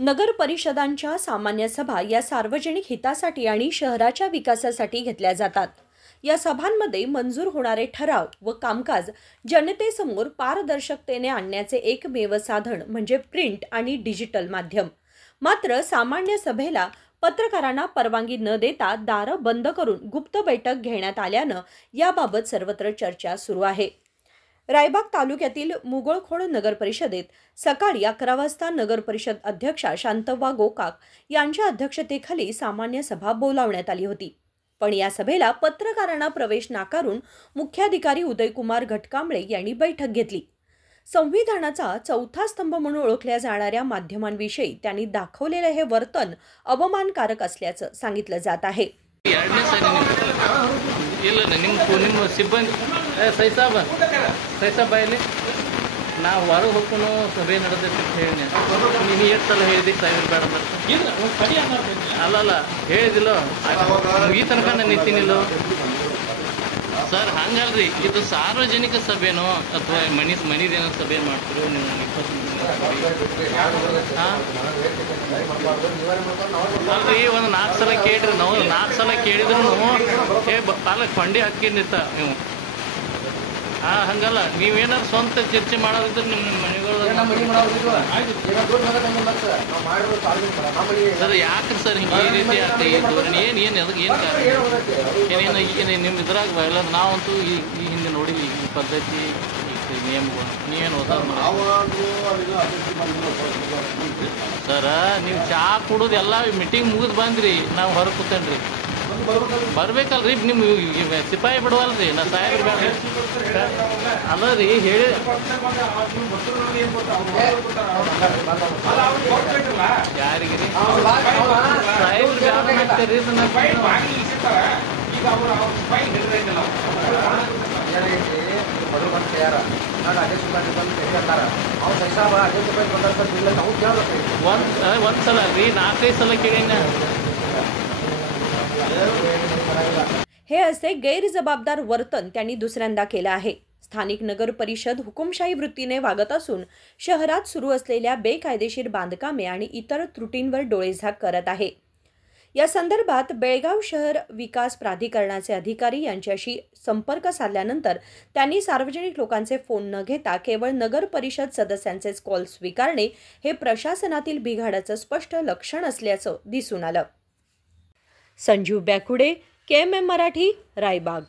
नगर परिषदांच्या सामान्य सभा या सार्वजनिक हितासाठी आणि शहराच्या विकासासाठी घेतल्या जातात। या सभांमध्ये मंजूर होणारे ठराव व कामकाज जनतेसमोर पारदर्शकतेने आणण्याचे एकमेव साधन म्हणजे प्रिंट आणि डिजिटल माध्यम। मात्र सामान्य सभेला पत्रकारांना परवानगी न देता दारं बंद करून गुप्त बैठक घेण्यात आल्यानं याबाबत सर्वत्र चर्चा सुरू आहे। रायबाग तालुक्यातील मुगळखोड नगर परिषदेत सकाळी 11 वाजता नगर परिषद अध्यक्षा शांतव्वा गोकाक यांच्या अध्यक्षतेखाली सामान्य सभा बोलावण्यात आली होती। पण या सभेला पत्रकारांना प्रवेश नाकारून मुख्याधिकारी उदयकुमार घटकांबळे यांनी बैठक घेतली। संविधानाचा चौथा स्तंभ म्हणून ओळखल्या जाणाऱ्या माध्यमांविषयी त्यांनी दाखवलेले हे वर्तन अवमानकारक असल्याचं सांगितलं जात आहे। ನಾವು ಹೊರಗೆ ಹೋಗ್ಕೊಂಡು ಸಭೆ ನಡೆದೈತೆ ಹೇಳಿ ನೀನು ಎಷ್ಟು ಸಲ ಹೇಳಿದೆ ಸಾವಿರ ಬೇಡ ಅಲ್ಲಲ್ಲ ಹೇಳಿದಿಲ್ಲ ಈ ತನಕ ನಾನು ನಿಂತಿನಿಲ್ಲ ಸರ್ ಹಂಗಲ್ರಿ ಇದು ಸಾರ್ವಜನಿಕ ಸಭೆನೋ ಅಥವಾ ಮನಿದೇನೋ ಸಭೆ ಮಾಡ್ತಿರೋ ನೀವು ಅಲ್ರಿ ಒಂದು 4 ಸಲ ಕೇಳ್ರಿ ನಾವು 4 ಸಲ ಕೇಳಿದ್ರು ಕಾಲ ಕೊಂಡಿ ಹಾಕಿನಿರ್ತ ನೀವು ಹಂಗಲ್ಲ ನೀವೇನಾದ್ರು ಸ್ವಂತ ಚರ್ಚೆ ಮಾಡೋದಿದ್ರೆ ನಿಮ್ಮ ಸರ್ ಯಾಕ್ರಿ ಸರ್ ಹಿಂಗೆ ಈ ರೀತಿ ಆಗ್ತದೆ ಈ ಧೋರಣೆ ಏನು ಅದಕ್ಕೆ ಏನು ಕಾರಣ ನಿಮ್ಮ ಇದ್ರಾಗ ಎಲ್ಲ ನಾವಂತೂ ಈ ಹಿಂದೆ ನೋಡಿದ್ವಿ ಈ ಪದ್ಧತಿ ನಿಯಮಗಳು ನೀವೇನು ಹೊಸ ಸರ ನೀವು ಚಹಾ ಕುಡೋದು ಎಲ್ಲ ಮೀಟಿಂಗ್ ಮುಗಿದು ಬಂದ್ರಿ ನಾವು ಹೊರಗೆ ಕೂತೇನ್ರಿ ಬರ್ಬೇಕಲ್ರಿ ನಿಮ್ಮ ಸಿಪಾಯಿ ಬಿಡುವಲ್ರಿ ನಾ ಸಾಹೇಬ್ರು ಬೇಡ ಅಲ್ಲ ರೀ ಹೇಳಿ ಯಾರಿಗೆ ರೀ ಸಾಹೇಬ್ರು ಬೇಡ ಆಗ್ತಾರ್ರಿ ಒಂದ್ಸಲ ರೀ 4-5 ಸಲ ಕೇಳಿನ हे असे गैरजबाबदार वर्तन त्यांनी दुसऱ्यांदा केलं आहे। स्थानिक नगर परिषद हुकुमशाही वृत्तीने वागत असून शहरात सुरू असलेल्या बेकायदेशीर बांधकामे आणि इतर त्रुटींवर डोळेझाक करत आहे। या संदर्भात बेळगाव शहर विकास प्राधिकरणाचे अधिकारी यांच्याशी संपर्क साधल्यानंतर त्यांनी सार्वजनिक लोकांचे फोन न घेता केवळ नगर परिषद सदस्यांचेच कॉल स्वीकारणे हे प्रशासनातील बिघाडाचं स्पष्ट लक्षण असल्याचं दिसून आलं। संजीव बॅकुडे, KMM मराठी, रायबाग।